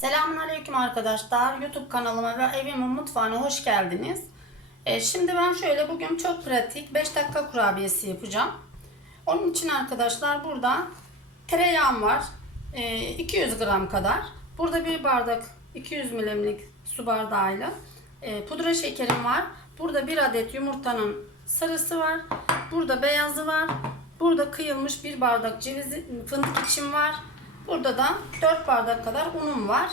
Selamun Aleyküm arkadaşlar. YouTube kanalıma ve evimin mutfağına hoş geldiniz. Ee, şimdi ben şöyle bugün çok pratik 5 dakika kurabiyesi yapacağım. Onun için arkadaşlar burada tereyağım var. Ee, 200 gram kadar. Burada bir bardak 200 milimlik su bardağıyla e, pudra şekerim var. Burada bir adet yumurtanın sarısı var. Burada beyazı var. Burada kıyılmış bir bardak ceviz fındık içim var. Burada da 4 bardak kadar unum var.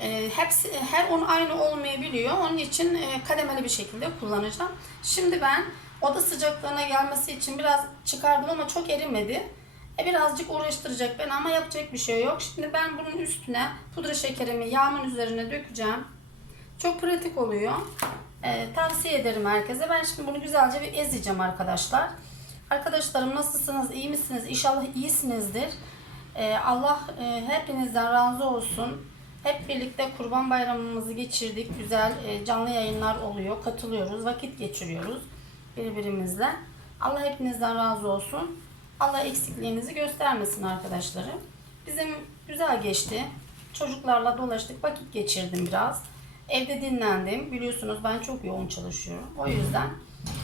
E, hepsi her un aynı olmayabiliyor. Onun için e, kademeli bir şekilde kullanacağım. Şimdi ben oda sıcaklığına gelmesi için biraz çıkardım ama çok erimedi. E, birazcık uğraştıracak beni ama yapacak bir şey yok. Şimdi ben bunun üstüne pudra şekerimi yağımın üzerine dökeceğim. Çok pratik oluyor. E, tavsiye ederim herkese. Ben şimdi bunu güzelce bir ezeceğim arkadaşlar. Arkadaşlarım nasılsınız? İyi misiniz? İnşallah iyisinizdir. E, Allah e, hepinizden razı olsun. Hep birlikte Kurban Bayramımızı geçirdik. Güzel e, canlı yayınlar oluyor. Katılıyoruz. Vakit geçiriyoruz birbirimizle. Allah hepinizden razı olsun. Allah eksikliğinizi göstermesin arkadaşlarım. Bizim güzel geçti. Çocuklarla dolaştık. Vakit geçirdim biraz. Evde dinlendim. Biliyorsunuz ben çok yoğun çalışıyorum. O yüzden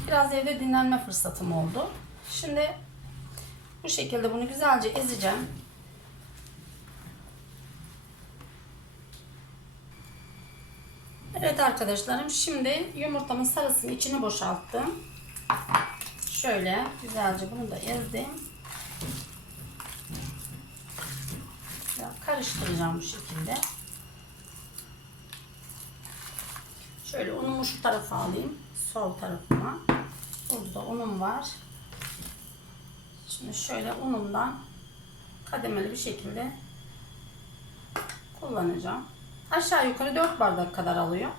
biraz evde dinlenme fırsatım oldu. Şimdi bu şekilde bunu güzelce ezeceğim. Evet arkadaşlarım şimdi yumurtamın sarısını içine boşalttım. Şöyle güzelce bunu da ezdim. Karıştıracağım bu şekilde. Şöyle unumu şu tarafa alayım. Sol tarafıma. Burada da unum var. Şimdi şöyle unumdan kademeli bir şekilde kullanacağım. Aşağı yukarı 4 bardak kadar alıyor.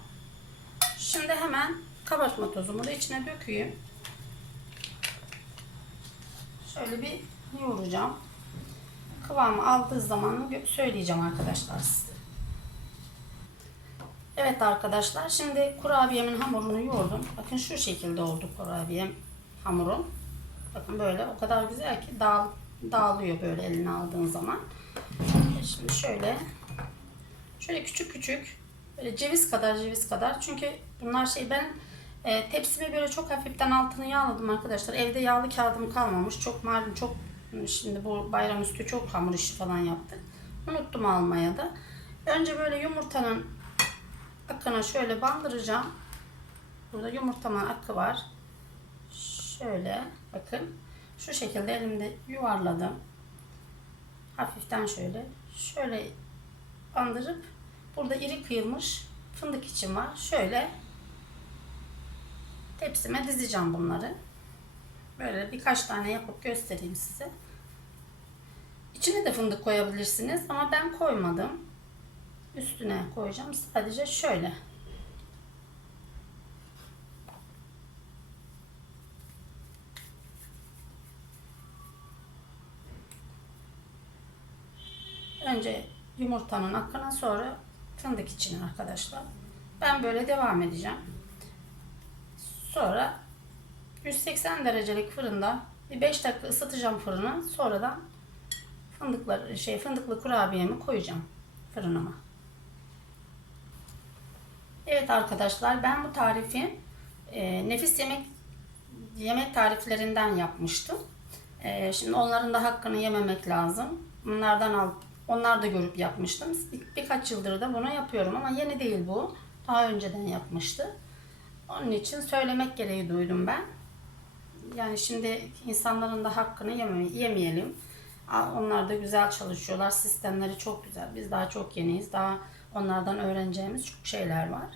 Şimdi hemen kabartma tozumu da içine döküyüm. Şöyle bir yoğuracağım. Kıvamı aldığı zaman söyleyeceğim arkadaşlar size. Evet arkadaşlar şimdi kurabiyemin hamurunu yoğurdum. Bakın şu şekilde oldu kurabiyem hamurum. Bakın böyle o kadar güzel ki dağ, dağılıyor böyle eline aldığın zaman. Şimdi şöyle şöyle küçük küçük böyle ceviz kadar ceviz kadar çünkü bunlar şey ben e, tepsimi böyle çok hafiften altını yağladım arkadaşlar. Evde yağlı kağıdım kalmamış. Çok malum çok şimdi bu bayram üstü çok hamur işi falan yaptık. Unuttum almaya da. Önce böyle yumurtanın akına şöyle bandıracağım. Burada yumurtamın akı var. Şöyle bakın. Şu şekilde elimde yuvarladım. Hafiften şöyle. Şöyle bandırıp burada iri kıyılmış fındık için var. Şöyle tepsime dizeceğim bunları. Böyle birkaç tane yapıp göstereyim size. İçine de fındık koyabilirsiniz ama ben koymadım. Üstüne koyacağım. Sadece şöyle. Önce yumurtanın akına sonra fındık için arkadaşlar. Ben böyle devam edeceğim. Sonra 180 derecelik fırında bir 5 dakika ısıtacağım fırını. Sonradan fındıkları şey fındıklı kurabiyemi koyacağım fırınıma. Evet arkadaşlar ben bu tarifi e, nefis yemek yemek tariflerinden yapmıştım. E, şimdi onların da hakkını yememek lazım. Bunlardan al, onlar da görüp yapmıştım. Bir, birkaç yıldır da bunu yapıyorum ama yeni değil bu. Daha önceden yapmıştı. Onun için söylemek gereği duydum ben. Yani şimdi insanların da hakkını yeme, yemeyelim. Onlar da güzel çalışıyorlar. Sistemleri çok güzel. Biz daha çok yeniyiz. Daha onlardan öğreneceğimiz çok şeyler var.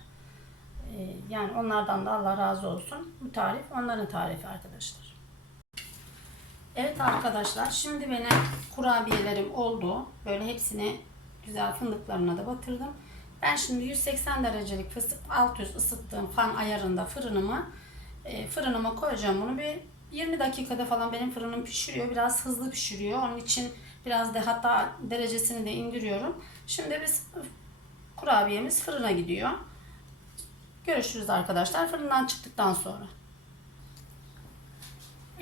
Ee, yani onlardan da Allah razı olsun. Bu tarif onların tarifi arkadaşlar. Evet arkadaşlar şimdi benim kurabiyelerim oldu. Böyle hepsini güzel fındıklarına da batırdım. Ben şimdi 180 derecelik fıstık alt üst ısıttığım fan ayarında fırınıma e, fırınıma koyacağım bunu bir 20 dakikada falan benim fırınım pişiriyor. Biraz hızlı pişiriyor. Onun için biraz da hatta derecesini de indiriyorum. Şimdi biz kurabiyemiz fırına gidiyor. Görüşürüz arkadaşlar fırından çıktıktan sonra.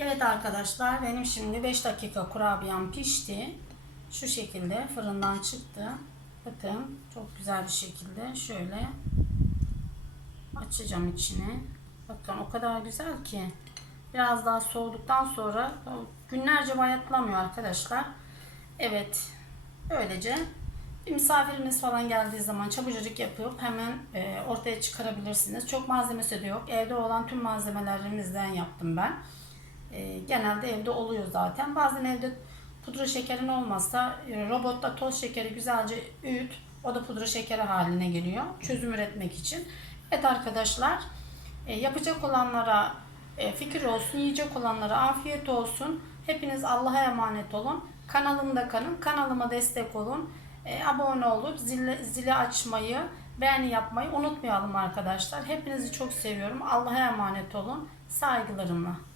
Evet arkadaşlar benim şimdi 5 dakika kurabiyem pişti. Şu şekilde fırından çıktı. Bakın çok güzel bir şekilde şöyle açacağım içini. Bakın o kadar güzel ki biraz daha soğuduktan sonra günlerce bayatlamıyor arkadaşlar. Evet. Böylece bir misafiriniz falan geldiği zaman çabucacık yapıp hemen e, ortaya çıkarabilirsiniz. Çok malzemesi de yok. Evde olan tüm malzemelerimizden yaptım ben. E, genelde evde oluyor zaten. Bazen evde pudra şekerin olmazsa e, robotta toz şekeri güzelce öğüt. O da pudra şekeri haline geliyor. Çözüm üretmek için. Evet arkadaşlar e, yapacak olanlara e, fikir olsun, yiyecek olanlara afiyet olsun. Hepiniz Allah'a emanet olun. Kanalımda kalın. Kanalıma destek olun. E, abone olup zili, zili açmayı, beğeni yapmayı unutmayalım arkadaşlar. Hepinizi çok seviyorum. Allah'a emanet olun. Saygılarımla.